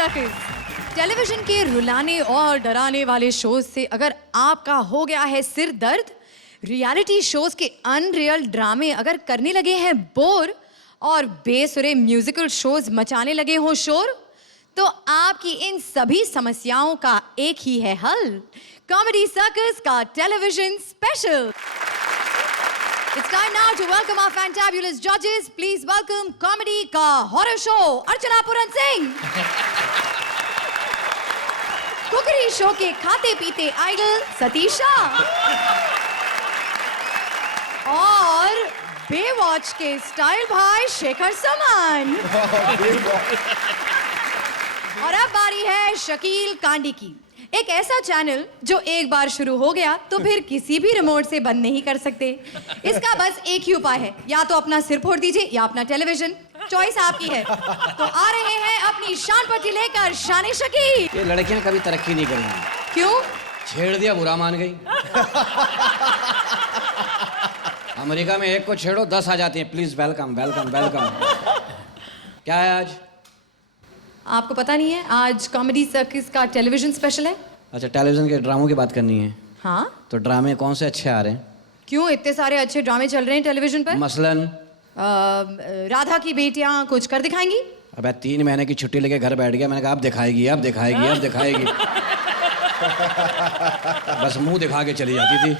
Circus. Television के रुलाने और डराने वाले शोज से अगर आपका हो गया है सिर दर्द, रियलिटी शोज के अनरियल ड्रामे अगर करने लगे हैं बोर और बेसुरे म्यूजिकल शोज मचाने लगे हो शोर, तो आपकी इन सभी समस्याओं का एक ही है हल, कॉमेडी सर्कस का television special. It's time now to welcome our fantabulous judges. Please welcome comedy का horror show अर्चना पूरन सिंह, कुकरी शो के खाते पीते आइडल सतीशा और बेवॉच के स्टाइल भाई शेखर सुमन। और अब बारी है शकील कांडी की, एक ऐसा चैनल जो एक बार शुरू हो गया तो फिर किसी भी रिमोट से बंद नहीं कर सकते। इसका बस एक ही उपाय है, या तो अपना सिर फोड़ दीजिए या अपना टेलीविजन, चॉइस आपकी है। तो आ रहे हैं अपनी शान पट्टी लेकर शान शकील। ये लड़कियां कभी तरक्की नहीं करेंगी। क्यों? छेड़ दिया बुरा मान गई। अमेरिका में एक को छेड़ो 10 आ जाती हैं। Please welcome welcome welcome. क्या है आज? आपको पता नहीं है आज कॉमेडी सर्कस का टेलीविजन स्पेशल है। अच्छा, टेलीविजन के ड्रामों की बात करनी है। हाँ, तो ड्रामे कौन से अच्छे आ रहे हैं? क्यों इतने सारे अच्छे ड्रामे चल रहे हैं टेलीविजन पर? मसलन राधा की बेटियां कुछ कर दिखाएंगी। अबे 3 महीने की छुट्टी लेके घर बैठ गया, मैंने कहा अब दिखाएगी अब दिखाएगी अब दिखाएगी। बस मुंह दिखा के चली जाती थी।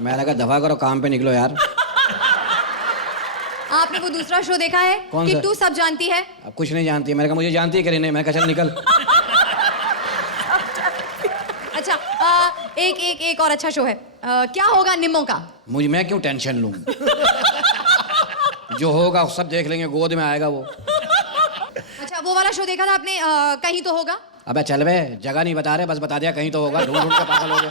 मैंने कहा दफा करो, काम पे निकलो यार। आपने वो दूसरा शो देखा है किट्टू सब जानती है? अब कुछ नहीं जानती है। मैंने कहा मुझे जानती है कि नहीं। मैंने कहा चल निकल। अच्छा, एक और अच्छा शो है, क्या होगा निम्मों का। मैं क्यों टेंशन लूं? जो होगा सब देख लेंगे, गोद में आएगा वो। अच्छा, वो वाला शो देखा था आपने, कहीं तो होगा? अबे चल बे, जगह नहीं बता रहे, बस बता दिया कहीं तो होगा। ढूंढ ढूंढ के पागल हो गए।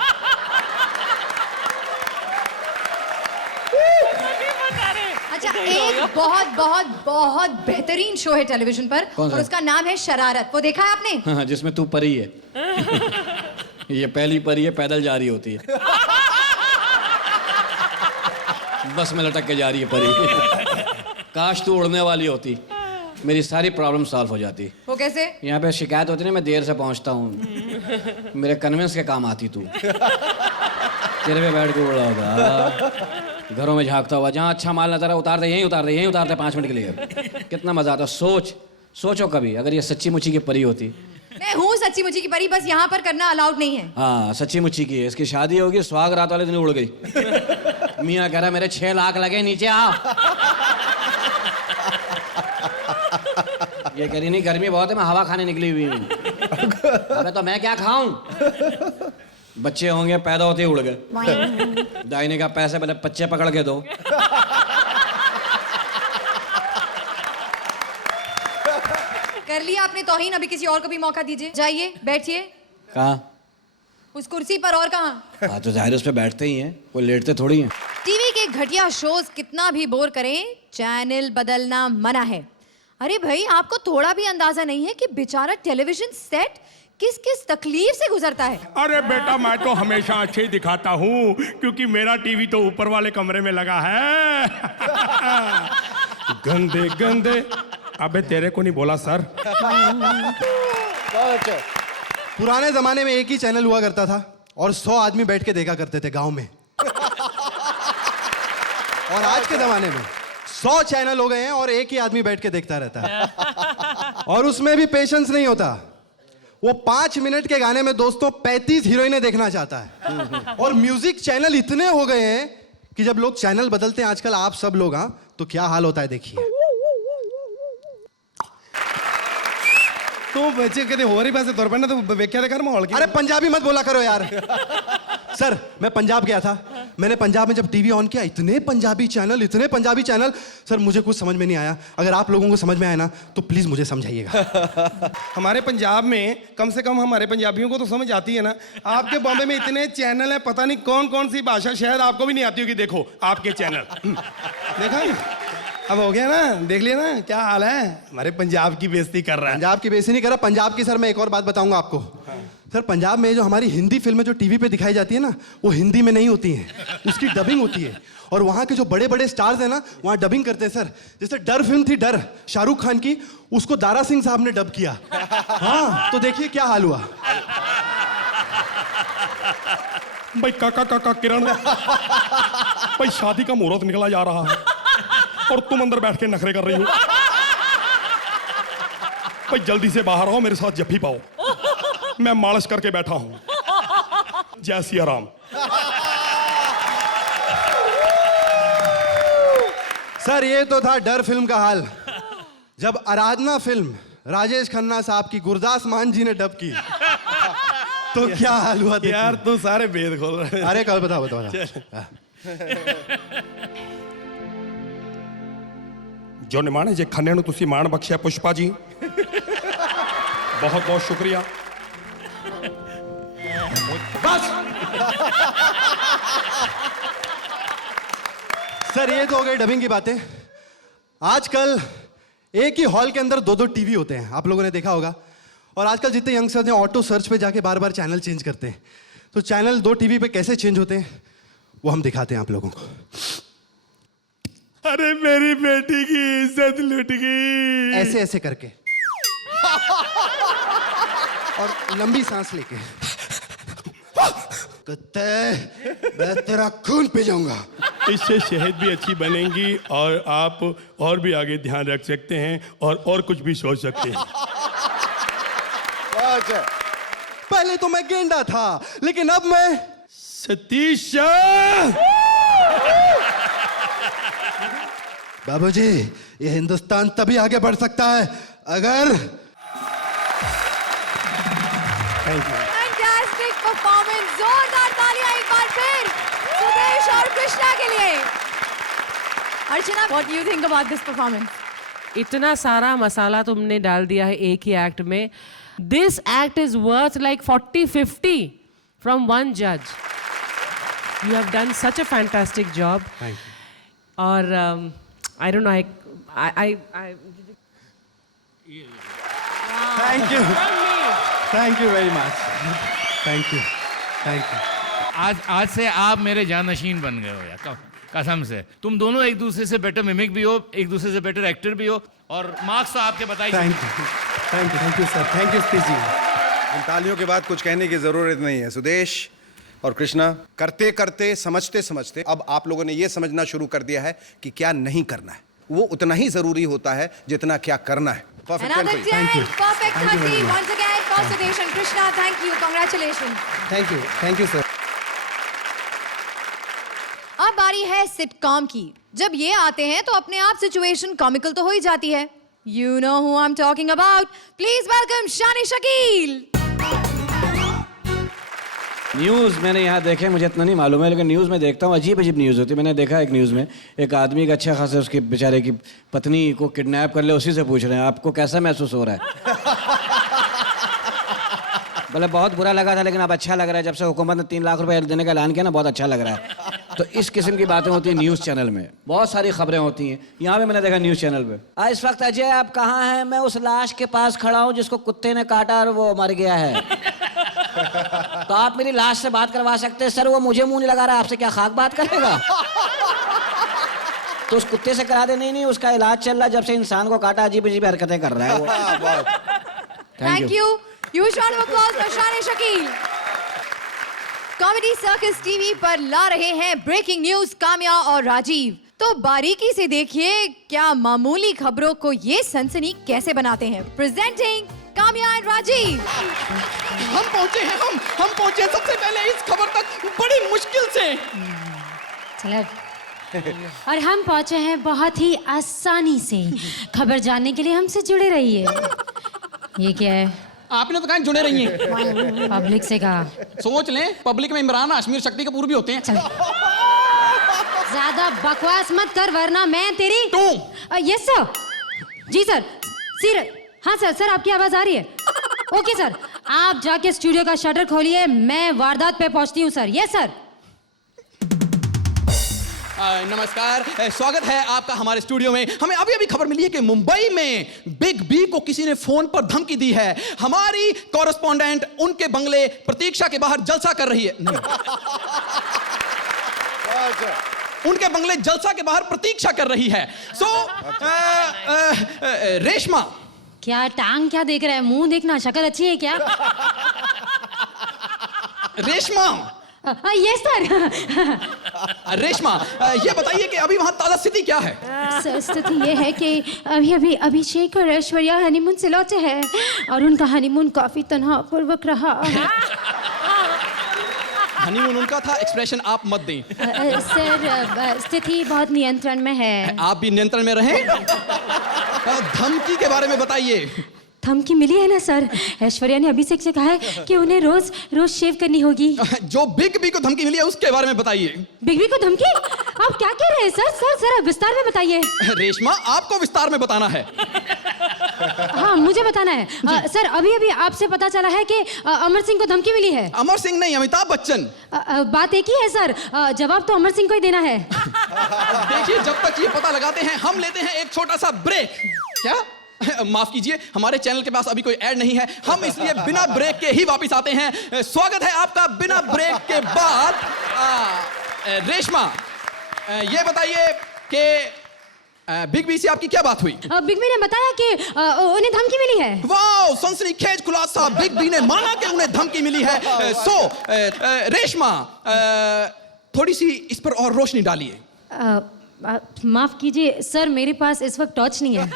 अच्छा, एक बहुत बहुत बहुत बेहतरीन शो है टेलीविजन पर और उसका नाम है शरारत। वो देखा है आपने? हाँ, जिसमें तू परी है। ये पहली परी है, पैदल जा रही होती है। बस में लटक के जा रही है परी। काश तू उड़ने वाली होती, मेरी सारी प्रॉब्लम सॉल्व हो जाती। वो कैसे? यहाँ पे शिकायत होती ना, मैं देर से पहुँचता हूँ, मेरे कन्विंस के काम आती तू। तेरे पे बैठ के उड़ा होगा, घरों में झांकता हुआ, जहाँ अच्छा माल नजर उतार दे, यहीं उतार दे, यहीं उतार दे 5 मिनट के लिए। कितना मजा आता। सोचो कभी अगर ये सच्ची मुच्ची की परी होती। मैं हूँ सच्ची मुच्ची की परी, बस यहाँ पर करना अलाउड नहीं है। हाँ, सच्ची मुच्ची की है। इसकी शादी होगी, सुहाग रात वाले दिन उड़ गई। मियाँ कह रहा मेरे 6 लाख लगे, नीचे आ। ये कह रही नहीं गर्मी बहुत है, मैं हवा खाने निकली हुई हूँ। अबे तो मैं क्या खाऊं? बच्चे होंगे, पैदा होते ही उड़ गए। दाहिने का पैसे पहले बच्चे पकड़ के दो। कर लिया आपने तौहीन, अभी किसी और को भी मौका दीजिए। जाइए बैठिए। कहाँ? उस कुर्सी पर। और कहाँ? हाँ, तो जाहिर उस पे बैठते ही हैं, कोई लेटते थोड़ी हैं। टीवी के घटिया शोज कितना भी बोर करें, चैनल बदलना मना है। अरे भाई, आपको थोड़ा भी अंदाजा नहीं है कि बेचारा टेलीविजन सेट किस किस तकलीफ से गुजरता है। अरे बेटा, मैं तो हमेशा अच्छे ही दिखाता हूँ, क्योंकि मेरा टीवी तो ऊपर वाले कमरे में लगा है। गंदे गंदे। अबे तेरे को नहीं बोला सर। पुराने जमाने में एक ही चैनल हुआ करता था और 100 आदमी बैठ के देखा करते थे गांव में। और आज के जमाने में 100 चैनल हो गए हैं और एक ही आदमी बैठ के देखता रहता है। और उसमें भी पेशेंस नहीं होता। वो 5 मिनट के गाने में दोस्तों 35 हीरोइनें देखना चाहता है। और म्यूजिक चैनल इतने हो गए हैं कि जब लोग चैनल बदलते हैं आजकल, आप सब लोग, हाँ, तो क्या हाल होता है देखिए। तो बच्चे कहते हो रही बात से तौर पर ना, तो व्याख्या कर माहौल की। अरे पंजाबी मत बोला करो यार। सर, मैं पंजाब गया था, मैंने पंजाब में जब टीवी ऑन किया, इतने पंजाबी चैनल। सर, मुझे कुछ समझ में नहीं आया। अगर आप लोगों को समझ में आया ना तो प्लीज मुझे समझाइएगा। हमारे पंजाब में कम से कम हमारे पंजाबियों को तो समझ आती है ना। आपके बॉम्बे में इतने चैनल हैं, पता नहीं कौन कौन सी भाषा शायद आपको भी नहीं आती होगी। देखो आपके चैनल, देखा अब हो गया ना, देख लिया ना क्या हाल है। हमारे पंजाब की बेइज्जती कर रहा है। पंजाब की बेइज्जती नहीं कर रहा, पंजाब की। सर, मैं एक और बात बताऊंगा आपको। सर पंजाब में जो हमारी हिंदी फिल्में जो टीवी पे दिखाई जाती है ना, वो हिंदी में नहीं होती हैं, उसकी डबिंग होती है। और वहाँ के जो बड़े बड़े स्टार्स हैं ना, वहाँ डबिंग करते हैं सर। जैसे डर फिल्म थी, डर, शाहरुख खान की, उसको दारा सिंह साहब ने डब किया। हाँ, तो देखिए क्या हाल हुआ। भाई काका किरण, भाई शादी का मुहूर्त निकला जा रहा है और तुम अंदर बैठ के नखरे कर रही हो। भाई जल्दी से बाहर आओ, मेरे साथ जफ्फी पाओ। मैं मालिश करके बैठा हूं। जय सिया राम। सर ये तो था डर फिल्म का हाल। जब आराधना फिल्म राजेश खन्ना साहब की गुरदास मान जी ने डब की, तो क्या हाल हुआ देखिए। यार तू सारे भेद खोल रहे हैं। अरे कल बताओ बताओ, बताओ। जो निमाने जे खन्ने ਨੂੰ ਤੁਸੀਂ ਮਾਣ ਬਖਸ਼ਿਆ ਪੁਸ਼ਪਾ ਜੀ, बहुत बहुत शुक्रिया। बस सर ये तो हो गई डबिंग की बातें। आजकल एक ही हॉल के अंदर दो दो टीवी होते हैं, आप लोगों ने देखा होगा। और आजकल जितने यंगस्टर्स हैं ऑटो सर्च पे जाके बार बार चैनल चेंज करते हैं। तो चैनल दो टीवी पे कैसे चेंज होते हैं वो हम दिखाते हैं आप लोगों को। अरे मेरी बेटी की इज्जत लुट गई। ऐसे ऐसे करके और लंबी सांस लेके। कुत्ते, मैं तेरा खून पी जाऊंगा। इससे सेहत भी अच्छी बनेगी और आप और भी आगे ध्यान रख सकते हैं और कुछ भी सोच सकते हैं। पहले तो मैं गेंडा था, लेकिन अब मैं सतीश। बाबूजी, ये हिंदुस्तान तभी आगे बढ़ सकता है अगर। फैंटास्टिक परफॉर्मेंस, जोरदार तालियां एक बार फिर सुदेश और कृष्णा के लिए। Archana, what do you think about this performance? इतना सारा मसाला तुमने डाल दिया है एक ही एक्ट में। This act is worth like 40-50 from one जज। You have done such a fantastic job. और I don't know, I thank you very much. Thank you. आज से आप मेरे जानशीन बन गए हो यार, कसम से। तुम दोनों एक दूसरे से बेटर मिमिक भी हो, एक दूसरे से बेटर एक्टर भी हो, और मार्क्स तो आपके बताइए। Thank you sir, thank you Satish ji. इन तालियों के बाद कुछ कहने की जरूरत नहीं है। सुदेश और कृष्णा, करते करते समझते समझते अब आप लोगों ने यह समझना शुरू कर दिया है कि क्या नहीं करना है। वो उतना ही जरूरी होता है जितना क्या करना है। Another 10, perfect 30 once again for Sudesh and Krishna. Thank you, congratulations. Thank you sir. अब बारी है सिटकॉम की। जब ये आते हैं तो अपने आप सिचुएशन कॉमिकल तो हो ही जाती है। You know who I'm talking about. Please welcome Shani Shakeel. News मैंने यहाँ देखे, मुझे इतना नहीं मालूम है, लेकिन न्यूज़ में देखता हूँ, अजीब अजीब न्यूज़ होती है। मैंने देखा एक न्यूज़ में एक आदमी का अच्छा खासा उसके बेचारे की पत्नी को किडनैप कर ले, उसी से पूछ रहे हैं आपको कैसा महसूस हो रहा है। बोले बहुत बुरा लगा था, लेकिन अब अच्छा लग रहा है। जब से हुकूमत ने 3 लाख रुपए देने का ऐलान किया ना, बहुत अच्छा लग रहा है। तो इस किस्म की बातें होती हैं न्यूज़ चैनल में, बहुत सारी खबरें होती हैं। यहाँ भी मैंने देखा न्यूज़ चैनल पे, इस वक्त अजय आप कहाँ हैं? मैं उस लाश के पास खड़ा हूँ जिसको कुत्ते ने काटा और वो मर गया है। तो आप मेरी लाश से बात करवा सकते हैं? सर वो मुझे मुंह नहीं लगा रहा, आपसे क्या खाक बात करेगा? तो उस कुत्ते से करा दे। नहीं, उसका इलाज चल रहा है, जब से इंसान को काटा अजीब अजीब हरकतें कर रहा है वो। Thank you. Huge round of applause for Shani Shakeel. Comedy circus TV पर ला रहे हैं ब्रेकिंग न्यूज काम्या और राजीव। तो बारीकी से देखिए क्या मामूली खबरों को ये सनसनी कैसे बनाते हैं। Presenting Kamya and Rajeev. हम पहुंचे सबसे पहले इस खबर तक बड़ी मुश्किल से। और हम पहुंचे हैं बहुत ही आसानी से। खबर जानने के लिए हमसे जुड़े रहिए। ये क्या है? आपने तो कहा जुड़े रहिए। पब्लिक से कहा। सोच लें, पब्लिक में इमरान हाशमी और शक्ति कपूर भी होते हैं। ज्यादा बकवास मत कर वरना मैं तेरी। Yes sir. जी सर। हाँ सर, आपकी आवाज आ रही है। ओके सर, आप जाके स्टूडियो का शटर खोलिए, मैं वारदात पे पहुंचती हूँ सर। Yes sir. नमस्कार, स्वागत है आपका हमारे स्टूडियो में। हमें अभी अभी खबर मिली है कि मुंबई में बिग बी को किसी ने फोन पर धमकी दी है। हमारी कॉरेस्पॉन्डेंट उनके बंगले प्रतीक्षा के बाहर जलसा कर रही है। उनके बंगले जलसा के बाहर प्रतीक्षा कर रही है। रेशमा, क्या टांग क्या देख रहा है? मुंह देखना, शक्ल अच्छी है क्या? Reshma, yes sir. रेशमा, ये बताइए कि अभी वहां ताजा स्थिति क्या है? सर, स्थिति ये है कि अभी अभिषेक और ऐश्वर्या हनीमून से लौटे हैं और उनका हनीमून काफी तनावपूर्वक रहा। हनीमून उनका था, एक्सप्रेशन आप मत दें। सर, स्थिति बहुत नियंत्रण में है। आप भी नियंत्रण में रहें। धमकी के बारे में बताइए। धमकी मिली है ना सर, ऐश्वर्या ने अभिषेक से कहा है कि उन्हें रोज रोज शेव करनी होगी। जो बिग बी को धमकी मिली है उसके बारे में बताइए। बिग बी को धमकी? आप क्या कह रहे हैं सर? सर विस्तार में बताइए। रेशमा, आपको विस्तार में बताना है। हाँ, मुझे बताना है। सर, अभी आपसे पता चला है कि अमर सिंह को धमकी मिली है। अमर सिंह नहीं, अमिताभ बच्चन। बात एक ही है सर, जवाब तो अमर सिंह को ही देना है। देखिए, जब तक ये पता लगाते हैं हम लेते हैं एक छोटा सा ब्रेक। क्या? माफ कीजिए, हमारे चैनल के पास अभी कोई ऐड नहीं है, हम इसलिए बिना ब्रेक के ही वापस आते हैं। स्वागत है आपका बिना ब्रेक के बाद। रेशमा, ये बताइए कि बिग बी से आपकी क्या बात हुई? बिग बी ने बताया कि उन्हें धमकी मिली है। वाओ, सनसनीखेज खुलासा, बिग बी ने माना कि उन्हें धमकी मिली है। रेशमा, थोड़ी सी इस पर और रोशनी डालिए। माफ कीजिए सर, मेरे पास इस वक्त टॉर्च नहीं है।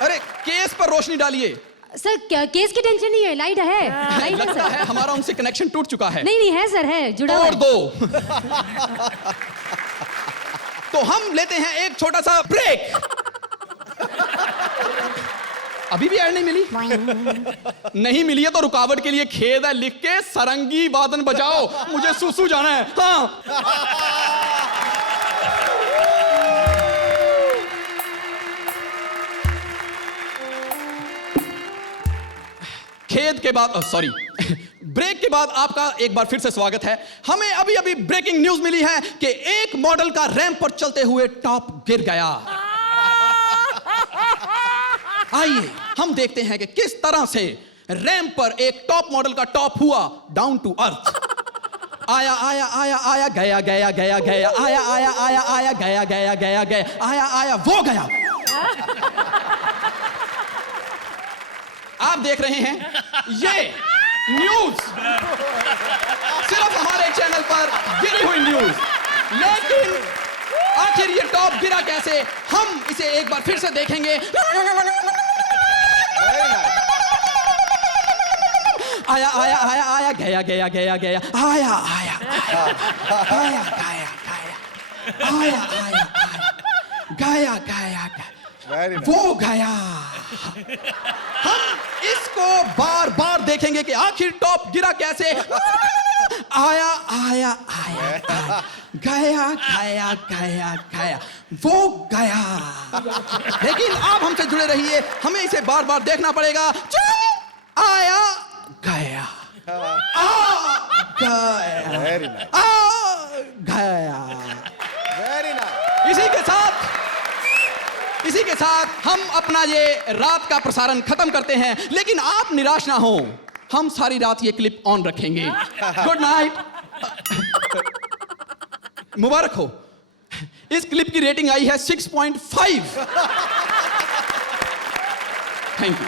अरे, केस पर रोशनी डालिए। सर, केस की टेंशन नहीं है, लाइट है। लाइट है लगता सर। है हमारा उनसे कनेक्शन टूट चुका है। नहीं है सर, है जुड़ा हुआ और है। दो। तो हम लेते हैं एक छोटा सा ब्रेक। अभी भी ऐड नहीं मिली? नहीं मिली है तो रुकावट के लिए खेद है, लिख के सरंगी वादन बजाओ, मुझे सुसु जाना है। हाँ, खेद के बाद, सॉरी, ब्रेक के बाद आपका एक बार फिर से स्वागत है। हमें अभी अभी ब्रेकिंग न्यूज मिली है कि एक मॉडल का रैंप पर चलते हुए टॉप गिर गया। आइए हम देखते हैं कि किस तरह से रैंप पर एक टॉप मॉडल का टॉप हुआ डाउन टू अर्थ। आया आया आया आया, गया गया गया गया, आया आया आया आया, गया गया गया गया, आया आया वो गया। आप देख रहे हैं ये न्यूज सिर्फ हमारे चैनल पर गिरी हुई न्यूज, लेकिन आखिर ये टॉप गिरा कैसे, हम इसे एक बार फिर से देखेंगे। आया आया आया आया, गया गया गया गया, आया आया आया आया गया गया, आया आया आया गया गया, वो गया। हम इसको बार बार देखेंगे कि आखिर टॉप गिरा कैसे। आया आया आया, गया गया गया गया, वो गया। लेकिन आप हमसे जुड़े रहिए, हमें इसे बार बार देखना पड़ेगा। आया गया, आ गया, आ गया। इसी के साथ हम अपना ये रात का प्रसारण खत्म करते हैं, लेकिन आप निराश ना हो, हम सारी रात ये क्लिप ऑन रखेंगे। गुड नाइट, मुबारक हो। इस क्लिप की रेटिंग आई है 6.5। Thank you.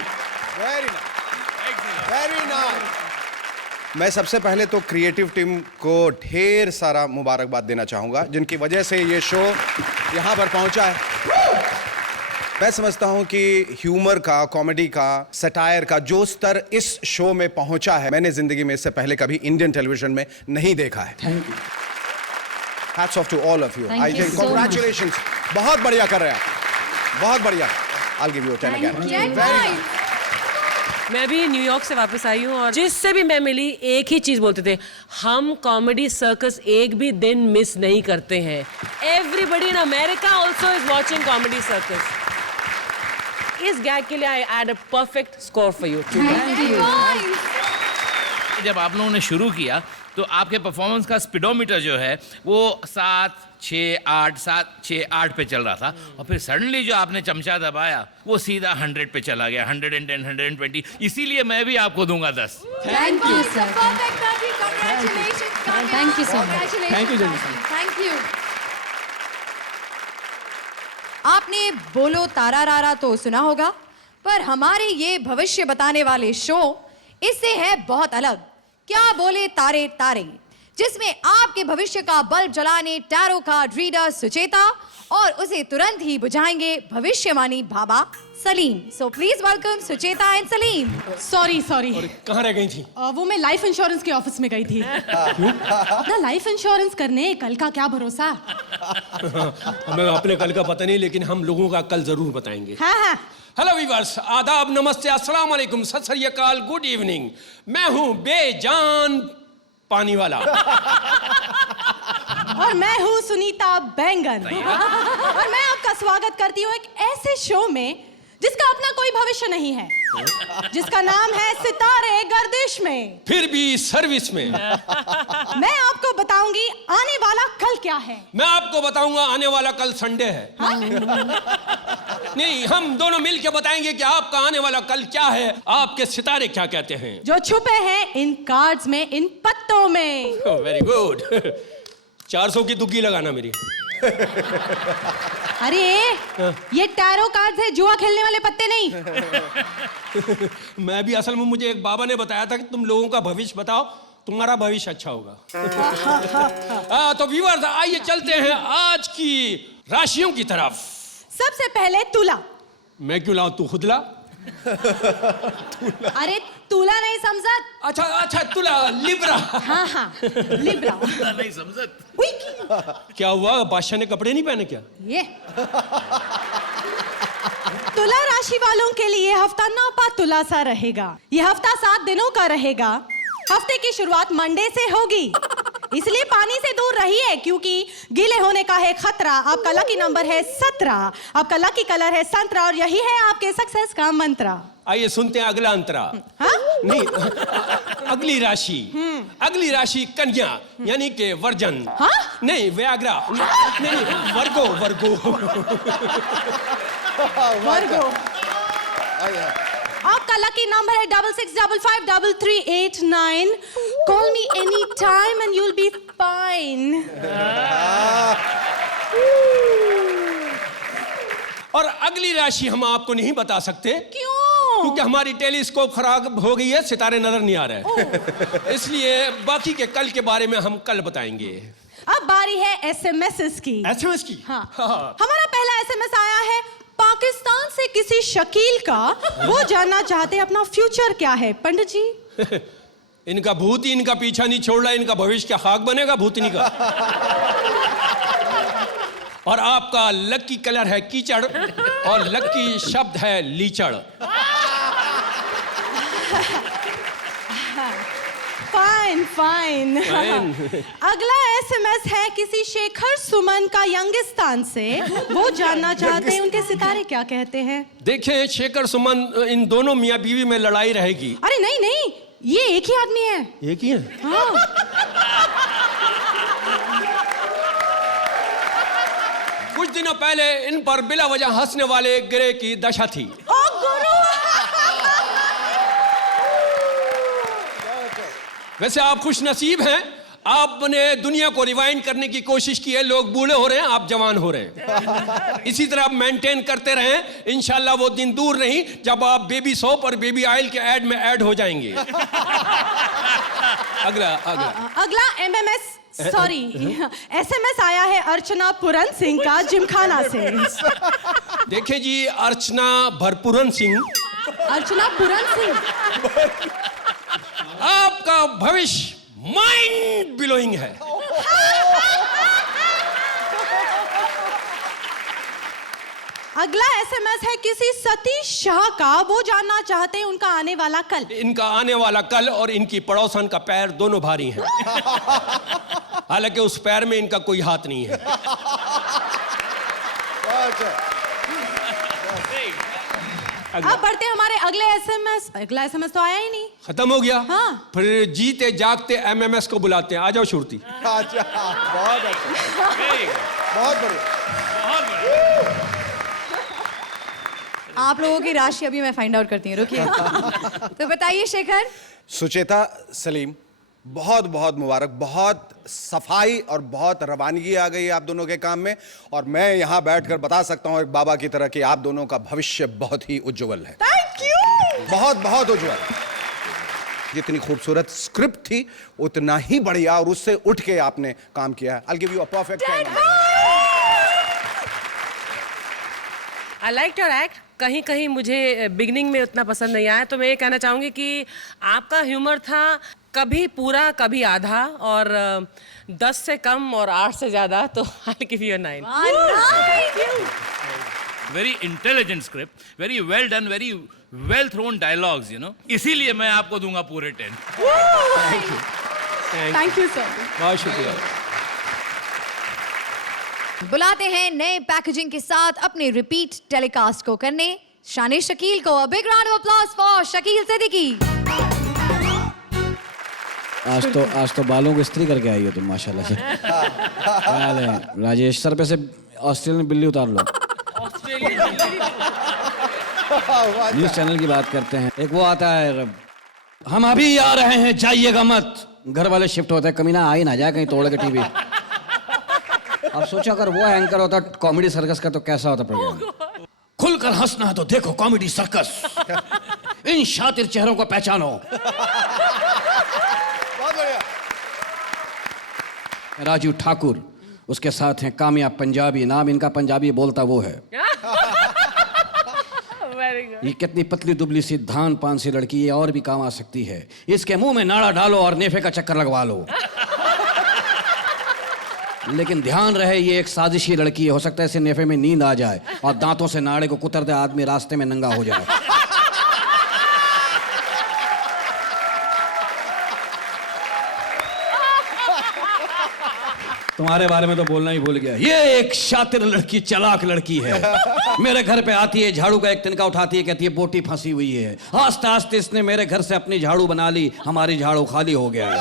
Very nice. मैं सबसे पहले तो क्रिएटिव टीम को ढेर सारा मुबारकबाद देना चाहूंगा, जिनकी वजह से ये शो यहां पर पहुंचा है। मैं समझता हूं कि ह्यूमर का, कॉमेडी का, सटायर का जो स्तर इस शो में पहुंचा है, मैंने जिंदगी में इससे पहले कभी इंडियन टेलीविजन में नहीं देखा है। Thank you. Hats off to all of you. I think congratulations, बहुत बढ़िया कर रहे हैं, बहुत बढ़िया। I will give you 10 again. Very मैं भी न्यूयॉर्क से वापस आई हूँ और जिससे भी मैं मिली एक ही चीज बोलते थे, हम कॉमेडी सर्कस एक भी दिन मिस नहीं करते हैं। Everybody in America also is watching comedy circus. इस गैग के लिए I add a perfect score for you. जब आप लोगों ने शुरू किया तो आपके परफॉर्मेंस का स्पीडोमीटर जो है वो 7, 6, 8, 7, 6, 8 पे चल रहा था, और फिर सडनली जो आपने चमचा दबाया वो सीधा 100 पे चला गया, 110, 120। इसीलिए मैं भी आपको दूंगा 10। Thank you sir, thank you so much, thank you जल्दी सर। Thank you. आपने बोलो तारा रारा तो सुना होगा, पर हमारे ये भविष्य बताने वाले शो इससे है बहुत अलग। क्या बोले तारे तारे, जिसमें आपके भविष्य का बल्ब जलाने टैरो कार्ड रीडर सुचेता और उसे तुरंत ही बुझाएंगे भविष्यवाणी Baba Salim. So please welcome Sucheta and Salim. Sorry कहाँ रह गई थी? वो मैं लाइफ इंश्योरेंस के ऑफिस में गई थी। अपना लाइफ इंश्योरेंस करने, कल का क्या भरोसा। हमें अपने कल का पता नहीं, लेकिन हम लोगों का कल जरूर बताएंगे। हाँ। हेलो वीवर्स, आदाब, नमस्ते, अस्सलाम वालेकुम, सत श्री अकाल, गुड इवनिंग। मैं हूँ बेजान पानी वाला। और मैं हूँ सुनीता बैंगन। और मैं आपका स्वागत करती हूँ एक ऐसे शो में जिसका अपना कोई भविष्य नहीं है, जिसका नाम है सितारे गर्दिश में, फिर भी सर्विस में। मैं आपको बताऊंगी आने वाला कल क्या है। मैं आपको बताऊंगा आने वाला कल संडे है। नहीं, हम दोनों मिलके बताएंगे कि आपका आने वाला कल क्या है, आपके सितारे क्या कहते हैं, जो छुपे हैं इन कार्ड्स में, इन पत्तों में। Very good. 400 की तुक्की लगाना मेरी। अरे ये टैरो कार्ड्स है, जुआ खेलने वाले पत्ते नहीं। मैं भी असल में, मुझे एक बाबा ने बताया था कि तुम लोगों का भविष्य बताओ, तुम्हारा भविष्य अच्छा होगा। तो व्यूअर्स, आइए चलते हैं आज की राशियों की तरफ। सबसे पहले तुला। मैं क्यों लाऊं, तू खुद ला। अरे तुला नहीं समझा? अच्छा, तुला, लिब्रा। हाँ, लिब्रा। नहीं समझत। क्या हुआ, बादशाह ने कपड़े नहीं पहने क्या? ये तुला राशि वालों के लिए हफ्ता नापा तुला सा रहेगा। ये हफ्ता 7 दिनों का रहेगा। हफ्ते की शुरुआत मंडे से होगी, इसलिए पानी से दूर रहिए क्योंकि गीले होने का है खतरा। आपका लकी नंबर है 17, आपका लकी कलर है संतरा, और यही है आपके सक्सेस का मंत्र। आइए सुनते हैं अगला अंतरा। हाँ? नहीं, अगली राशि। अगली राशि कन्या, यानी कि वर्जन। हाँ? नहीं, व्याग्रा। नहीं, वर्गो। आपका लकी नंबर है 66553389। Call me any time and you'll be fine. और अगली राशि हम आपको नहीं बता सकते। क्यों? क्योंकि हमारी टेलीस्कोप खराब हो गई है, सितारे नजर नहीं आ रहे। इसलिए बाकी के कल के बारे में हम कल बताएंगे। अब बारी है एसएमएस की। एसएमएस की? हाँ। हमारा पहला एसएमएस आया है पाकिस्तान से किसी शकील का। वो जानना चाहते हैं अपना फ्यूचर क्या है। पंडित जी, इनका भूत ही इनका पीछा नहीं छोड़ रहा, इनका भविष्य क्या खाक बनेगा भूतनी का। और आपका लकी कलर है कीचड़ और लकी शब्द है लीचड़। फाइन। अगला एसएमएस है किसी शेखर सुमन का यंगिस्तान से। वो जानना चाहते हैं उनके सितारे क्या कहते हैं। देखें शेखर सुमन, इन दोनों मियाँ बीवी में लड़ाई रहेगी। अरे नहीं, ये एक ही आदमी है। एक ही है? हाँ। कुछ दिनों पहले इन पर बिला वजह हंसने वाले गिरे की दशा थी। ओ गुरु। वैसे आप खुश नसीब हैं, आपने दुनिया को रिवाइंड करने की कोशिश की है। लोग बूढ़े हो रहे हैं, आप जवान हो रहे हैं। इसी तरह आप मेंटेन करते रहें, इंशाल्लाह वो दिन दूर नहीं जब आप बेबी सोप और बेबी ऑयल के ऐड में ऐड हो जाएंगे। अगला एसएमएस आया है अर्चना पुरन सिंह का जिमखाना से। देखे जी, अर्चना भरपूरन सिंह। अर्चना पुरन सिंह, आपका भविष्य माइंड ब्लोइंग है। अगला एसएमएस है किसी सतीश शाह का। वो जानना चाहते हैं उनका आने वाला कल। इनका आने वाला कल और इनकी पड़ोसन का पैर दोनों भारी हैं। हालांकि उस पैर में इनका कोई हाथ नहीं है। अब बढ़ते हैं हमारे अगले एसएमएस। अगला एसएमएस तो आया ही नहीं। खत्म हो गया। हाँ। फिर जीते जागते एमएमएस को बुलाते हैं। आ जाओ शुरुती। अच्छा, बहुत अच्छा, बहुत बढ़िया। आप लोगों की राशि अभी मैं फाइंड आउट करती हूँ, रुकिए। तो बताइए शेखर। सुचेता सलीम, बहुत बहुत मुबारक, बहुत सफाई और बहुत रवानगी आ गई आप दोनों के काम में। और मैं यहाँ बैठकर बता सकता हूँ एक बाबा की तरह कि आप दोनों का भविष्य बहुत ही उज्जवल है। Thank you. बहुत बहुत उज्जवल। जितनी खूबसूरत स्क्रिप्ट थी उतना ही बढ़िया और उससे उठ के आपने काम किया है। I'll give you a perfect 10. I liked your act. कहीं कहीं मुझे बिगनिंग में उतना पसंद नहीं आया, तो मैं ये कहना चाहूँगी कि आपका ह्यूमर था कभी पूरा कभी आधा, और 10 से कम और 8 से ज़्यादा, तो I'll give you a 9. Very intelligent script, very well done, very well thrown dialogues, you know, इसीलिए मैं आपको दूंगा पूरे 10. Thank you sir. बहुत शुक्रिया। बुलाते हैं नए पैकेजिंग के साथ अपने रिपीट टेलीकास्ट को करने शान शकील को। A big round of applause for Shakeel Siddiqui. आज तो बालों को इस्त्री करके आई हो तुम माशाल्लाह से। क्या हाल है राजेश? सर पे से ऑस्ट्रेलियन बिल्ली उतार लो। न्यूज चैनल की बात करते हैं। एक वो आता है, हम अभी आ रहे हैं जाइएगा मत। घर वाले शिफ्ट होते हैं, कमीना आ ही ना जाए कहीं तोड़ के टीवी। अब सोचो अगर वो एंकर होता कॉमेडी सर्कस का तो कैसा होता प्रोग्राम। खुलकर हंसना है तो देखो कॉमेडी सर्कस, इन शातिर चेहरों को पहचानो। राजू ठाकुर, उसके साथ हैं कामयाब पंजाबी, नाम इनका पंजाबी बोलता वो है। ये कितनी पतली दुबली सी धान पान सी लड़की, ये और भी काम आ सकती है। इसके मुंह में नाड़ा डालो और नेफे का चक्कर लगवा लो। लेकिन ध्यान रहे ये एक साजिशी लड़की है, हो सकता है इसे नेफे में नींद आ जाए और दांतों से नाड़े को कुतर दे, आदमी रास्ते में नंगा हो जाए। तुम्हारे बारे में तो बोलना ही भूल गया। ये एक शातिर लड़की, चालाक लड़की है। मेरे घर पे आती है, झाड़ू का एक तिनका उठाती है, कहती है बोटी फंसी हुई है। आस्ते आस्ते इसने मेरे घर से अपनी झाड़ू बना ली, हमारी झाड़ू खाली हो गया है।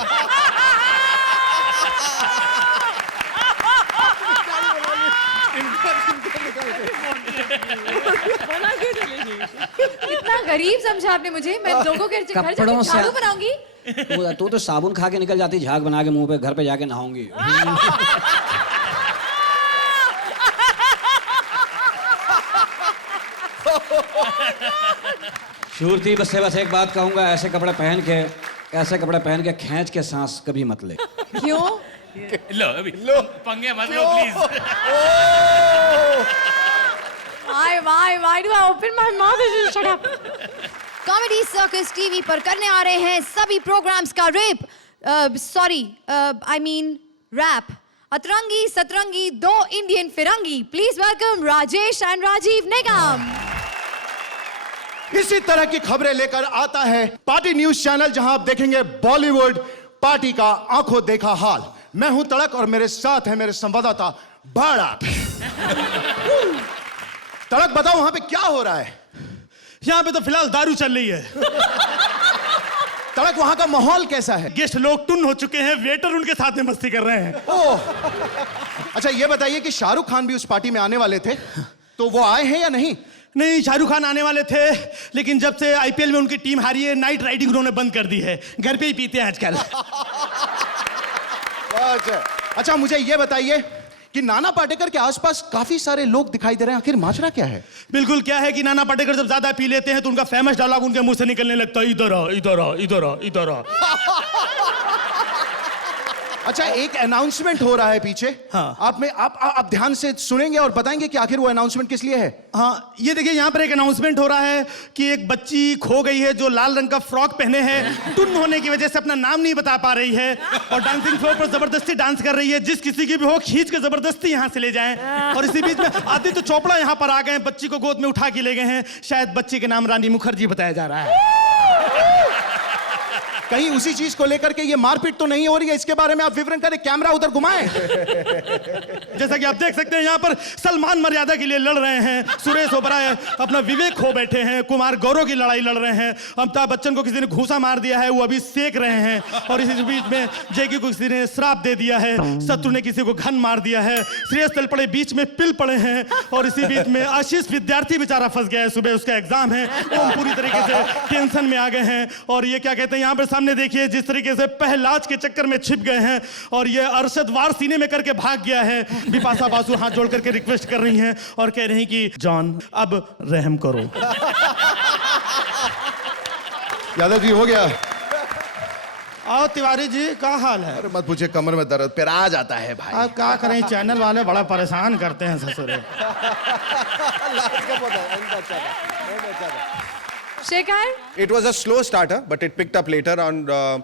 इतना गरीब समझा आपने मुझे। मैं लोगों के घर जाके झाड़ू बनाऊंगी। तू तो साबुन खा के निकल जाती, झाग बना के मुंह पे, घर पे जाके नहाऊंगी। शूरती बस एक बात कहूंगा, ऐसे कपड़े पहन के खींच के सांस कभी मत ले। क्यों? लो अभी लो पंगे मत लो please. Why do I open my mouth? Shut up. Comedy circus TV पर करने आ रहे हैं सभी प्रोग्राम्स का रैप। अतरंगी सतरंगी दो इंडियन फिरंगी। Please welcome Rajesh and Rajeev Nigam. इसी तरह की खबरें लेकर आता है पार्टी न्यूज चैनल, जहां आप देखेंगे बॉलीवुड पार्टी का आंखों देखा हाल। मैं हूं तड़क और मेरे साथ है मेरे संवाददाता बाड़ा। तड़क, बताओ वहां पे क्या हो रहा है? यहाँ पे तो फिलहाल दारू चल रही है। तड़क, वहां का माहौल कैसा है? गेस्ट लोग टुन हो चुके हैं, वेटर उनके साथ में मस्ती कर रहे हैं। ओह, अच्छा ये बताइए कि शाहरुख खान भी उस पार्टी में आने वाले थे, तो वो आए हैं या नहीं? नहीं, शाहरुख खान आने वाले थे, लेकिन जब से आईपीएल में उनकी टीम हारी है, नाइट राइडिंग उन्होंने बंद कर दी है। घर पे ही पीते हैं आजकल। अच्छा मुझे ये बताइए कि नाना पाटेकर के आसपास काफी सारे लोग दिखाई दे रहे हैं, आखिर माजरा क्या है? बिल्कुल, क्या है कि नाना पाटेकर जब ज्यादा पी लेते हैं तो उनका फेमस डायलॉग उनके मुंह से निकलने लगता है, इधर आ, इधर आ, इधर आ, इधर आ। अच्छा, एक अनाउंसमेंट हो रहा है पीछे। हाँ। आप ध्यान से सुनेंगे और बताएंगे कि आखिर वो अनाउंसमेंट किस लिए है। हाँ, ये देखिए, यहाँ पर एक अनाउंसमेंट हो रहा है कि एक बच्ची खो गई है जो लाल रंग का फ्रॉक पहने है। टुन होने की वजह से अपना नाम नहीं बता पा रही है और डांसिंग फ्लोर पर जबरदस्ती डांस कर रही है। जिस किसी की भी हो, खींच के जबरदस्ती यहाँ से ले जाएं। और इसी बीच में आदित्य चोपड़ा यहाँ पर आ गए, बच्ची को गोद में उठा के ले गए हैं। शायद बच्ची के नाम रानी मुखर्जी बताया जा रहा है। कहीं उसी चीज को लेकर के ये मारपीट तो नहीं हो रही है, इसके बारे में आप विवरण करें, कैमरा उधर घुमाएं। जैसा कि आप देख सकते हैं यहाँ पर सलमान मर्यादा के लिए लड़ रहे हैं, सुरेश ओबराय अपना विवेक खो बैठे हैं, कुमार गौरव की लड़ाई लड़ रहे हैं, अमिताभ बच्चन को किसी ने घूसा मार दिया है, वो अभी सेक रहे हैं, और इसी बीच में जैकी को किसी ने श्राप दे दिया है, शत्रु ने किसी को घन मार दिया है, श्रेयस तलपड़े बीच में पिल पड़े हैं, और इसी बीच में आशीष विद्यार्थी बेचारा फंस गया है, सुबह उसका एग्जाम है, वो पूरी तरीके से टेंशन में आ गए हैं। और ये क्या कहते हैं, यहाँ पर सामने देखिए जिस तरीके से पहलाज के चक्कर में छिप गए हैं, और ये अरशद वार सीने में करके भाग गया है। बिपाशा बासु हाथ जोड़ करके रिक्वेस्ट कर रही हैं और कह रही हैं कि जॉन अब रहम करो। यादव जी हो गया? आओ तिवारी जी, क्या हाल है? अरे मत पूछे, कमर में दर्द फिर आ जाता है भाई। अब क्या करें, चैनल वाले बड़ा परेशान करते हैं ससुरे। Shekhar, It was a slow starter, but it picked up later on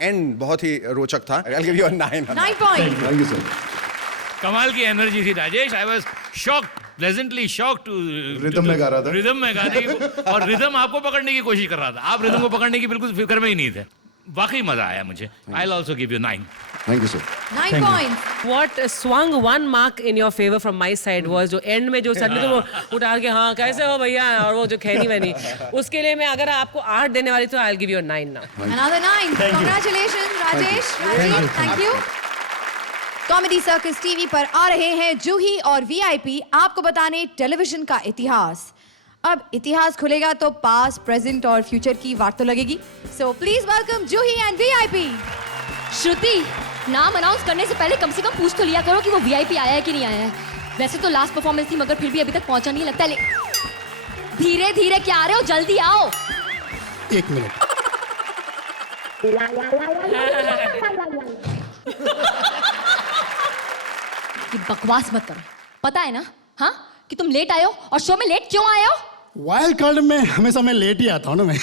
end. बहुत ही रोचक था। I'll give you a 9. 9 point. Thank you sir. कमाल की एनर्जी थी Rajesh. I was shocked, pleasantly shocked to rhythm में गा रहा था। रिदम में गाने की, और रिदम आपको पकड़ने की कोशिश कर रहा था, आप रिदम को पकड़ने की बिल्कुल फिक्र में ही नहीं थे। वाकई मजा आया मुझे। I will also give you 9. Thank you sir. 9 point. What swung one mark in your favor from my side was जो एंड में जो सडनली तो वो उठा के हाँ कैसे हो भैया, और वो जो खैनी वैनी, उसके लिए मैं अगर आपको 8 देने वाली तो I'll give you a 9 now. Another 9. Congratulations, Rajesh. Rajesh, thank you. Comedy circus TV पर आ रहे हैं जूही और वीआईपी आपको बताने टेलीविजन का इतिहास। अब इतिहास खुलेगा तो पास्ट, प्रेजेंट और फ्यूचर की वाट तो लगेगी। So please welcome Juhi and VIP. Shruti, नाम अनाउंस करने से पहले कम से कम पूछ तो लिया करो कि वो वीआईपी आया है कि नहीं आया है। वैसे तो लास्ट परफॉर्मेंस थी, मगर फिर भी अभी तक पहुंचा नहीं लगता। धीरे धीरे क्या आ रहे हो, जल्दी आओ। 1 मिनट। ये बकवास मत करो, पता है ना हाँ कि तुम लेट आए हो, और शो में लेट क्यों आए हो? वाइल्ड कार्ड में हमेशा मैं लेट ही आता हूँ ना मैं।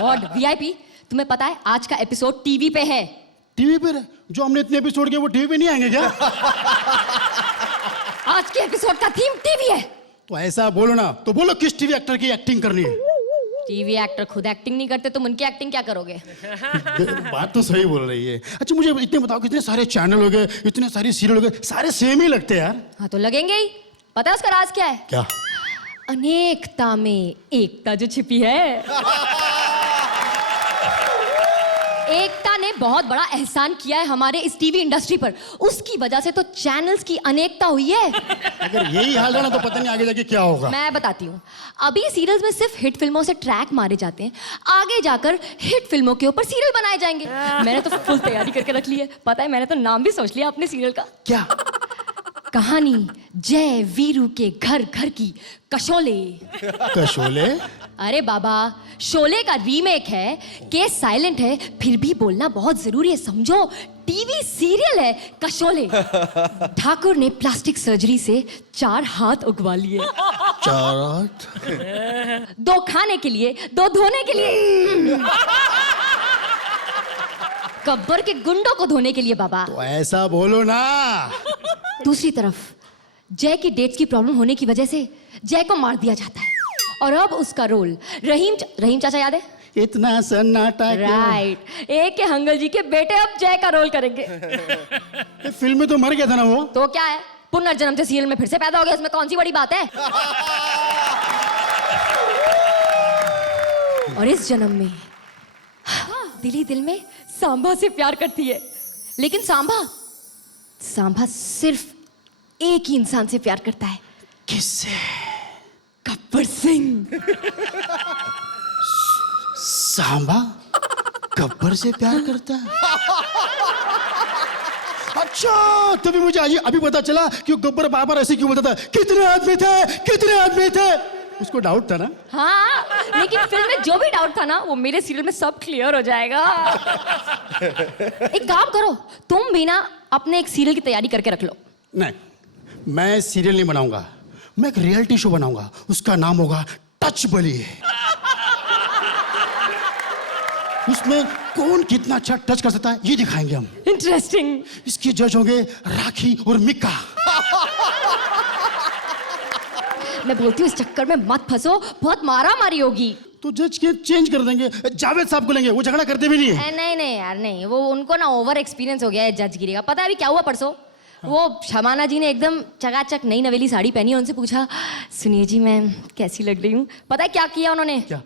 गॉड, वीआईपी तुम्हें पता है आज का एपिसोड टीवी पे है। टीवी पर जो हमने इतने एपिसोड किए वो टीवी पे नहीं आएंगे क्या? आज के एपिसोड का थीम टीवी है। तो ऐसा बोलो ना, तो बोलो किस टीवी एक्टर की एक्टिंग करनी है। टीवी एक्टर खुद एक्टिंग नहीं करते, तुम उनकी एक्टिंग क्या करोगे? बात तो सही बोल रही है। अच्छा मुझे इतने बताओ, कितने सारे चैनल हो गए, इतने सारे सीरियल हो गए, सारे सेम ही लगते हैं यार। हाँ तो लगेंगे ही। पता है उसका राज क्या है? क्या? अनेकता में एकता जो छिपी है। एकता ने बहुत बड़ा एहसान किया है हमारे इस टीवी इंडस्ट्री पर, उसकी वजह से तो चैनल्स की अनेकता हुई है। अगर यही हाल रहा ना तो पता नहीं आगे जाके क्या होगा। मैं बताती हूँ, अभी सीरियल्स में सिर्फ हिट फिल्मों से ट्रैक मारे जाते हैं, आगे जाकर हिट फिल्मों के ऊपर सीरियल बनाए जाएंगे। मैंने तो फुल तैयारी करके रख ली है। पता है मैंने तो नाम भी सोच लिया अपने सीरियल का। क्या? कहानी जय वीरू के घर घर की कशोले। कशोले? अरे बाबा, शोले का रीमेक है, केस साइलेंट है, फिर भी बोलना बहुत जरूरी है, समझो। टीवी सीरियल है कशोले। ठाकुर ने प्लास्टिक सर्जरी से 4 हाथ उगवा लिए। 4 हाथ? 2 खाने के लिए, 2 धोने के लिए, गब्बर के गुंडों को धोने के लिए बाबा। तो ऐसा बोलो ना। दूसरी तरफ जय की डेट्स की प्रॉब्लम होने की वजह से जय को मार दिया जाता है, और अब उसका रोल रहीम चाचा याद है? इतना सन्नाटा क्यों? राइट, ए के हंगल जी के बेटे अब जय का रोल करेंगे। फिल्म में तो मर गया था ना वो। तो क्या है, पुनर्जन्म से सीरियल में फिर से पैदा हो गया, उसमें कौन सी बड़ी बात है? और इस जन्म में दिल ही दिल में सांभा से प्यार करती है, लेकिन सांभा सिर्फ एक ही इंसान से प्यार करता है। किससे? गब्बर सिंह। सांबा गब्बर से प्यार करता है? अच्छा, तभी मुझे आज अभी पता चला कि गब्बर बार ऐसे क्यों बोलता था, कितने आदमी थे। उसको डाउट था ना। हाँ, लेकिन फिल्म में जो भी डाउट था ना, वो मेरे सीरियल में सब क्लियर हो जाएगा। एक काम करो, तुम भी ना अपने एक सीरियल की तैयारी करके रख लो। नहीं, मैं सीरियल नहीं बनाऊंगा, मैं एक रियलिटी शो बनाऊंगा, उसका नाम होगा टच बली। उसमें कौन कितना अच्छा टच कर सकता है ये दिखाएंगे हम। इंटरेस्टिंग। इसके जज होंगे राखी और मिक्का। मैं बोलती हूँ इस चक्कर में मत फंसो, बहुत मारा मारी होगी। तो जज के चेंज कर देंगे, जावेद साहब को लेंगे, वो झगड़ा करते भी नहीं है। नहीं नहीं यार नहीं, वो उनको ना ओवर एक्सपीरियंस हो गया है जजगिरी का। पता है अभी क्या हुआ परसों? वो शमाना जी ने एकदम चकाचक नई नवेली साड़ी पहनी, उनसे पूछा सुनिए जी मैं कैसी लग रही हूँ। पता है क्या किया उन्होंने? क्या?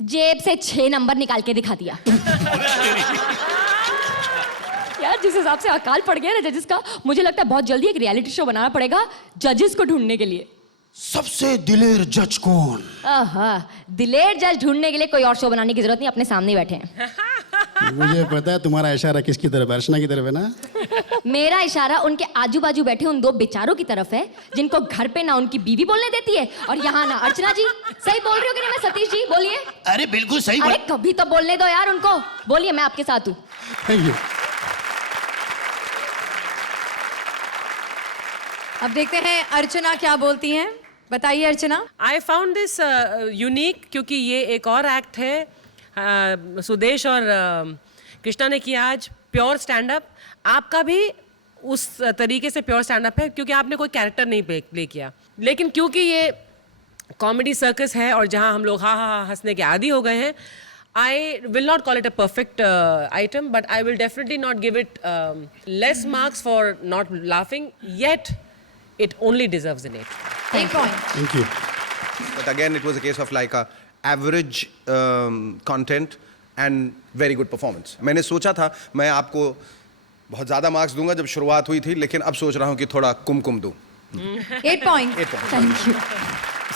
जेब से 6 नंबर निकाल के दिखा दिया। यार जिस हिसाब से अकाल पड़ गया ना जजेस का, मुझे लगता है बहुत जल्दी एक रियलिटी शो बनाना पड़ेगा जजेस को ढूंढने के लिए। सबसे दिलेर जज कौन? दिलेर जज ढूंढने के लिए कोई और शो बनाने की जरूरत नहीं, अपने सामने ही बैठे हैं। मुझे पता है तुम्हारा इशारा किसकी तरफ है, अर्चना की तरफ है ना? मेरा इशारा उनके आजू बाजू बैठे उन 2 बेचारों की तरफ है जिनको घर पे ना उनकी बीवी बोलने देती है और यहाँ ना अर्चना जी। सही बोल रही हो कि नहीं मैं? सतीश जी बोलिए। अरे बिल्कुल सही। अरे कभी तो बोलने दो यार उनको। बोलिए, मैं आपके साथ हूँ। Thank you. अब देखते हैं अर्चना क्या बोलती हैं। बताइए अर्चना। आई फाउंड दिस यूनिक क्योंकि ये एक और एक्ट है सुदेश और कृष्णा ने किया आज, प्योर स्टैंड अप। आपका भी उस तरीके से प्योर स्टैंड अप है क्योंकि आपने कोई कैरेक्टर नहीं प्ले किया, लेकिन क्योंकि ये कॉमेडी सर्कस है और जहाँ हम लोग हा हंसने के आदी हो गए हैं, I will not call it a perfect item, but I will definitely not give it less marks for not laughing, yet it only deserves an 8. 8 point. Thank you. But again, it was a case of like a average content and very good performance. मैंने सोचा था मैं आपको बहुत ज़्यादा marks दूंगा जब शुरुआत हुई थी, लेकिन अब सोच रहा हूँ कि थोड़ा कुमकुम दूँ. 8 point. Thank you.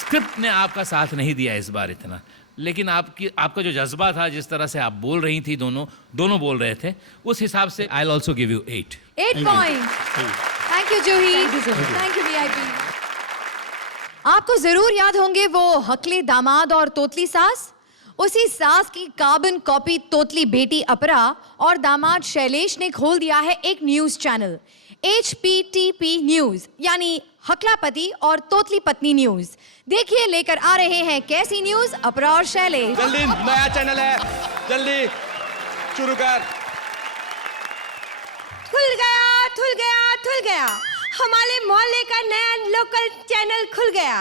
स्क्रिप्ट ने आपका साथ नहीं दिया इस बार इतना, लेकिन आपका जो जज्बा था, जिस तरह से आप बोल रही थी, दोनों बोल रहे थे, उस हिसाब से I also give you 8. 8 point. Thank you Juhi. Thank you VIP. आपको जरूर याद होंगे वो हकले दामाद और तोतली सास। उसी सास की कार्बन कॉपी तोतली बेटी अपरा और दामाद शैलेश ने खोल दिया है एक न्यूज चैनल, HPTP न्यूज, यानी हकला पति और तोतली पत्नी न्यूज। देखिए लेकर आ रहे हैं कैसी न्यूज अपरा और शैलेश। जल्दी, नया चैनल है, जल्दी शुरू कर। खुल गया, खुल गया, खुल गया, हमारे मोहल्ले का नया लोकल चैनल खुल गया।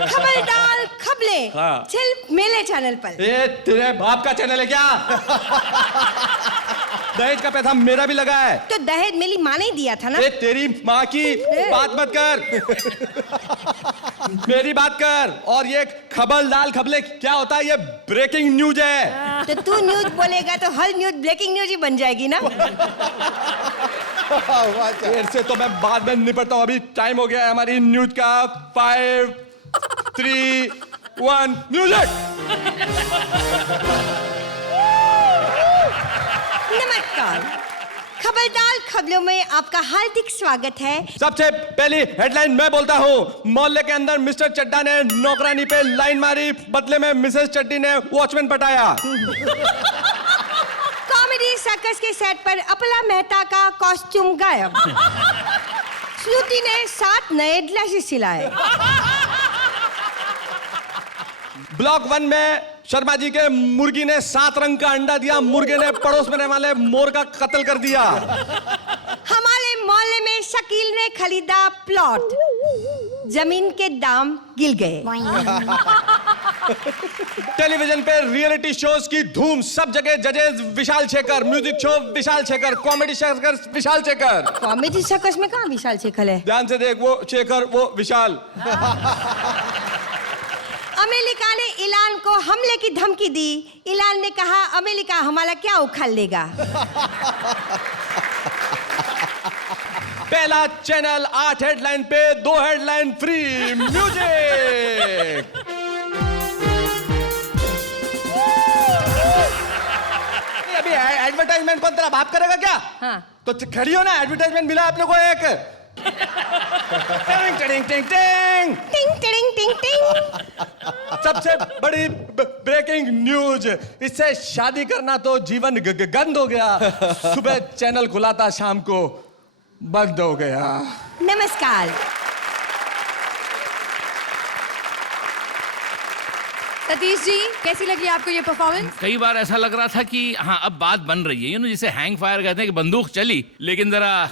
खबर डाल खबले, हाँ। सिर्फ मेले चैनल पर। ये तेरे बाप का चैनल है क्या? दहेज का पैसा मेरा भी लगा है। तो दहेज मेरी माँ ने दिया था ना। ये तेरी माँ की बात मत कर, मेरी बात कर। और ये खबर डाल खबले क्या होता है? ये ब्रेकिंग न्यूज है। तो तू न्यूज बोलेगा तो हर न्यूज ब्रेकिंग न्यूज ही बन जाएगी ना। देर से तो मैं बाद में निपटता हूँ, अभी टाइम हो गया है हमारी न्यूज का। 5, 3, 1 म्यूजिक। नमस्कार, खबरदार खबरों में आपका हार्दिक स्वागत है। सबसे पहली हेडलाइन मैं बोलता हूँ। मोहल्ले के अंदर मिस्टर चड्डा ने नौकरानी पे लाइन मारी, बदले में मिसेस चड्डी ने वॉचमैन पटाया। कॉमेडी सर्कस के सेट पर अपला मेहता का कॉस्ट्यूम गायब। श्रुति ने 7 नए ड्रेसेस सिलाए। ब्लॉक 1 में शर्मा जी के मुर्गी ने 7 रंग का अंडा दिया, मुर्गे ने पड़ोस में रहने वाले मोर का कत्ल कर दिया। हमारे मोहल्ले में शकील ने खरीदा प्लॉट, जमीन के दाम गिर गए। टेलीविजन पे रियलिटी शोज की धूम, सब जगह जजेस Vishal Shekhar, music show Vishal Shekhar, comedy Shekhar Vishal Shekhar. Comedy circus में कहाँ विशाल शेखर है? ध्यान से देख, वो शेखर वो विशाल। अमेरिका ने ईरान को हमले की धमकी दी। ईरान ने कहा अमेरिका हमारा क्या उखाड़ लेगा। पहला चैनल 8 हेडलाइन पे 2 हेडलाइन फ्री। म्यूजिक। अभी एडवर्टाइजमेंट कौन तेरा बाप करेगा क्या? हाँ। तो खड़ी हो ना, एडवर्टाइजमेंट मिला आप लोगों को एक। टिंग टिंग टिंग टिंग टिंग टिंग टिंग टिंग। सबसे बड़ी ब्रेकिंग न्यूज, इससे शादी करना तो जीवन गंद हो गया। सुबह चैनल खुला था, शाम को बंद हो गया। नमस्कार। सतीश जी, कैसी लगी आपको ये परफॉर्मेंस? कई बार ऐसा लग रहा था कि हाँ अब बात बन रही है, जिसे हैंग फायर कहते हैं कि बंदूक चली, लेकिन जरा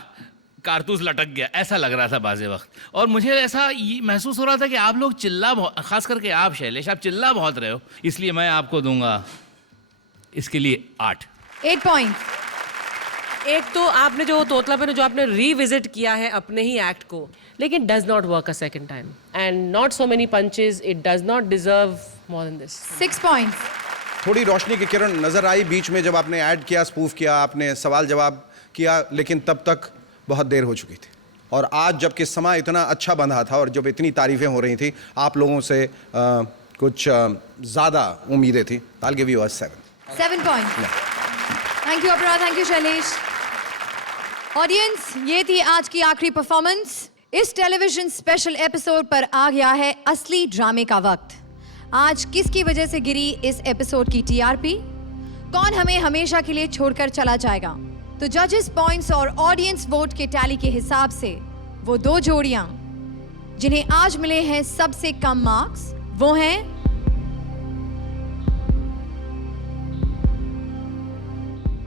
कारतूस लटक गया, ऐसा लग रहा था बाज़े वक्त। और मुझे ऐसा महसूस हो रहा था कि आप लोग खास करके आप शैलेश, आप चिल्ला बहुत रहे हो, इसलिए मैं आपको दूंगा इसके लिए 8 पॉइंट्स। एक तो आपने जो तोतलापन जो आपने रिविजिट किया है अपने ही एक्ट को, लेकिन does not work a second time and not so many punches, it does not deserve more than this. 6 points. थोड़ी रोशनी की किरण नजर आई बीच में जब आपने ऐड किया, स्पूफ किया, आपने सवाल जवाब किया, लेकिन तब तक बहुत देर हो चुकी थी। और आज जबकि समय इतना अच्छा बंधा था और जब इतनी तारीफें हो रही थी, आप लोगों से कुछ ज़्यादा उम्मीदें थी। I'll give you a 7 points. Thank you अपरा, थैंक यू शैलेश। ऑडियंस, ये थी आज की आखिरी परफॉर्मेंस। इस टेलीविजन स्पेशल एपिसोड पर आ गया है असली ड्रामे का वक्त। आज किसकी वजह से गिरी इस एपिसोड की टीआरपी? कौन हमें हमेशा के लिए छोड़कर चला जाएगा? तो जजेस पॉइंट्स और ऑडियंस वोट के टैली के हिसाब से वो 2 जोड़ियां जिन्हें आज मिले हैं सबसे कम मार्क्स, वो हैं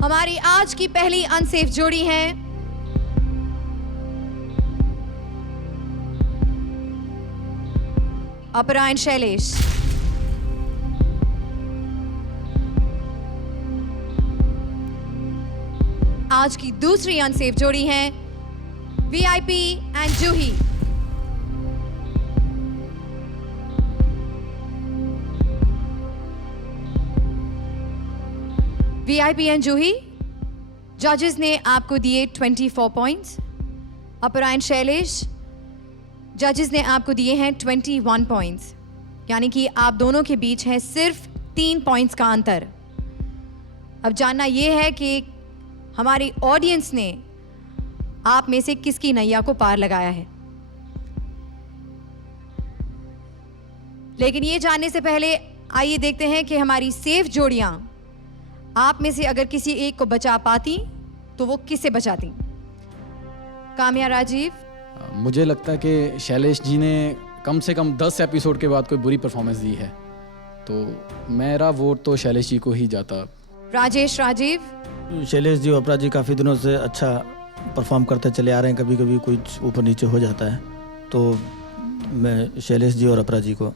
हमारी आज की पहली अनसेफ जोड़ी है अपरा एंड शैलेश। आज की दूसरी अनसेफ जोड़ी है VIP and Juhi. VIP and Juhi, जजेस ने आपको दिए 24 पॉइंट्स। अपरा एंड शैलेश, जजेस ने आपको दिए हैं 21 पॉइंट्स, यानी कि आप दोनों के बीच है सिर्फ 3 पॉइंट्स का अंतर। अब जानना यह है कि हमारी ऑडियंस ने आप में से किसकी नैया को पार लगाया है। लेकिन ये जानने से पहले आइए देखते हैं कि हमारी सेफ जोड़ियां आप में से अगर किसी एक को बचा पाती तो वो किसे बचाती? काम्या, राजीव। मुझे लगता है कि शैलेश जी ने कम से कम 10 एपिसोड के बाद कोई बुरी परफॉर्मेंस दी है, तो मेरा वोट तो शैलेश जी को ही जाता। राजेश, राजीव। शैलेश जी और अपरा जी काफ़ी दिनों से अच्छा परफॉर्म करते चले आ रहे हैं, कभी कभी कुछ ऊपर नीचे हो जाता है, तो मैं शैलेश जी और अपरा जी को।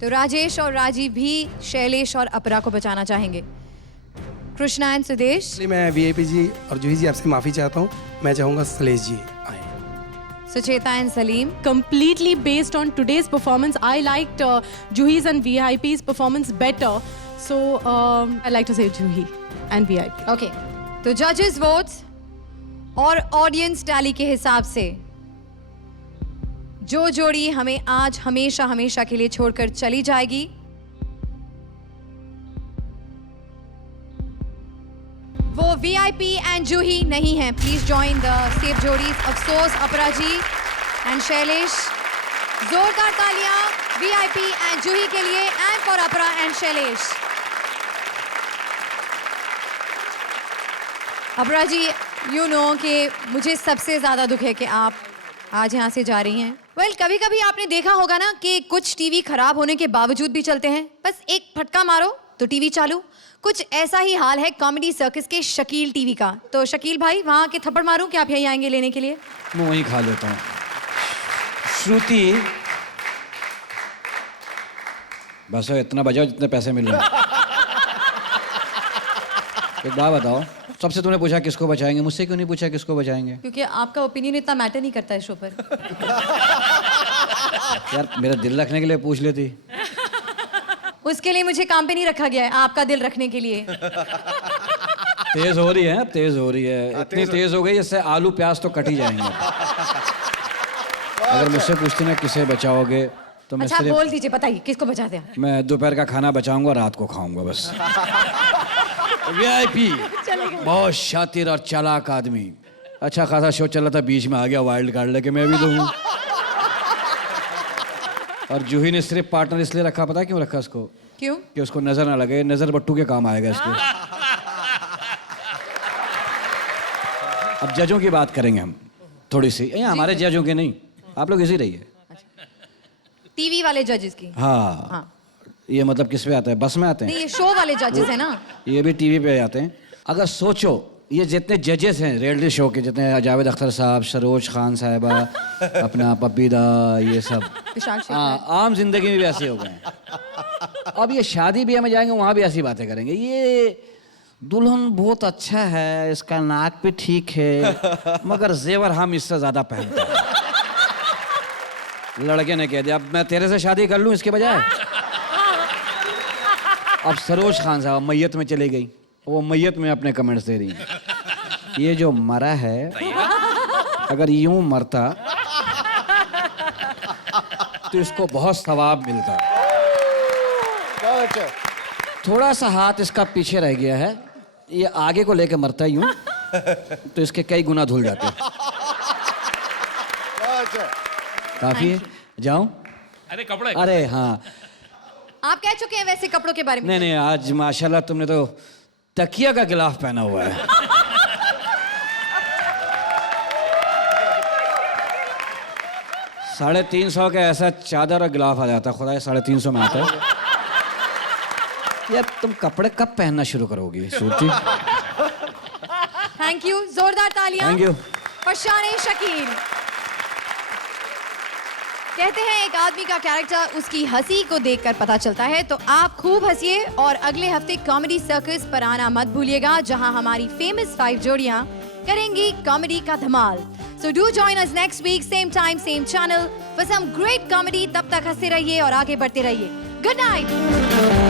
तो राजेश और राजीव भी शैलेश और अपरा को बचाना चाहेंगे। कृष्णा एंड सुदेश। मैं वीआईपी जी और जूही जी आपसे माफ़ी चाहता हूँ, मैं चाहूँगा शैलेश जी आए। Sucheta and Salim. Completely based on today's performance, I liked Juhi's and VIP's performance better. So I like to say Juhi and VIP. Okay. तो जजेस वोट्स और ऑडियंस टैली के हिसाब से जो जोड़ी हमें आज हमेशा हमेशा के लिए छोड़कर चली जाएगी वो वीआईपी एंड जूही नहीं है। Please join the safe जोड़ीज। अफसोस अपरा जी एंड शैलेश। जोरदार तालियां वीआईपी एंड जूही के लिए एंड फॉर अपरा एंड शैलेश। अपरा जी, यू नो कि मुझे सबसे ज़्यादा दुख है कि आप आज यहाँ से जा रही हैं। वेल, कभी कभी आपने देखा होगा ना कि कुछ टीवी खराब होने के बावजूद भी चलते हैं, बस एक फटका मारो तो टीवी चालू। कुछ ऐसा ही हाल है कॉमेडी सर्कस के शकील टीवी का। तो शकील भाई, वहाँ के थप्पड़ मारूं कि आप यहीं आएंगे लेने के लिए? मैं वहीं खा लेता हूँ। श्रुति, बस इतना बजाओ जितने पैसे मिल रहे हैं। एक बात बताओ, सबसे तूने पूछा किसको बचाएंगे, मुझसे क्यों नहीं पूछा किसको बचाएंगे? क्योंकि आपका ओपिनियन इतना मैटर नहीं करता है शो पर। यार, मेरा दिल रखने के लिए पूछ लेती। उसके लिए मुझे काम पे नहीं रखा गया है, आपका दिल रखने के लिए। तेज हो रही है, अब तेज हो रही है, इतनी तेज हो गई इससे आलू प्याज तो कट ही जाएंगे। अगर मुझसे पूछती ना किसे बचाओगे तो मैं अच्छा, बोल दीजिए, बताइए किसको बचाते हैं? मैं दोपहर का खाना बचाऊंगा, रात को खाऊंगा बस। वीआईपी बहुत शातिर और चालाक आदमी, अच्छा खासा शो चल रहा था, बीच में आ गया वाइल्ड कार्ड लेके, मैं भी दूँ। और जूही ने सिर्फ पार्टनर इसलिए रखा, पता है क्यों रखा उसको? क्यों? कि उसको नजर ना लगे, नजर बट्टू के काम आएगा इसके। अब जजों की बात करेंगे हम थोड़ी सी, ये हमारे जजों के नहीं, आप लोग इसी रहिए। टीवी वाले जजेस की? हाँ। ये मतलब किस पे आते हैं, बस में आते हैं? नहीं, ये शो वाले जजेस है ना। ये भी टीवी पे आते हैं। अगर सोचो ये जितने जजेस हैं रियलिटी शो के, जितने जावेद अख्तर साहब, सरोज खान साहिबा, अपना पपीदा, ये सब विशाल शेखर। हाँ, आम जिंदगी में भी ऐसे हो गए हैं। अब ये शादी ब्याह में जाएंगे, वहाँ भी ऐसी बातें करेंगे। ये दुल्हन बहुत अच्छा है, इसका नाक भी ठीक है, मगर जेवर हम इससे ज्यादा पहनते हैं। लड़के ने कह दिया अब मैं तेरे से शादी कर लूं इसके बजाय। अब सरोज खान साहब मैयत में चली गई, वो मैयत में अपने कमेंट्स दे रही हैं। ये जो मरा है अगर यूं मरता तो इसको बहुत सवाब मिलता। थोड़ा सा हाथ इसका पीछे रह गया है, ये आगे को लेके मरता है यूं तो इसके कई गुना धुल जाते हैं। काफी है, जाऊं? अरे कपड़े, अरे हाँ, आप कह चुके हैं वैसे कपड़ों के बारे में। नहीं आज माशाल्लाह तुमने तो तकिया का गिलाफ पहना हुआ है। 350 का ऐसा चादर और गिलाफ आ जाता, खुदा 350 में आता है। यार तुम कपड़े कब पहनना शुरू करोगी सूरती? थैंक यू, जोरदार तालियां। Thank you. फरशान शकील। कहते हैं एक आदमी का कैरेक्टर उसकी हंसी को देखकर पता चलता है, तो आप खूब हंसिए और अगले हफ्ते कॉमेडी सर्कस पर आना मत भूलिएगा, जहां हमारी फेमस 5 जोड़ियां करेंगी कॉमेडी का धमाल। So do join us next week, same time, same channel for some great comedy. तब तक हंसते रहिए और आगे बढ़ते रहिए। Good night.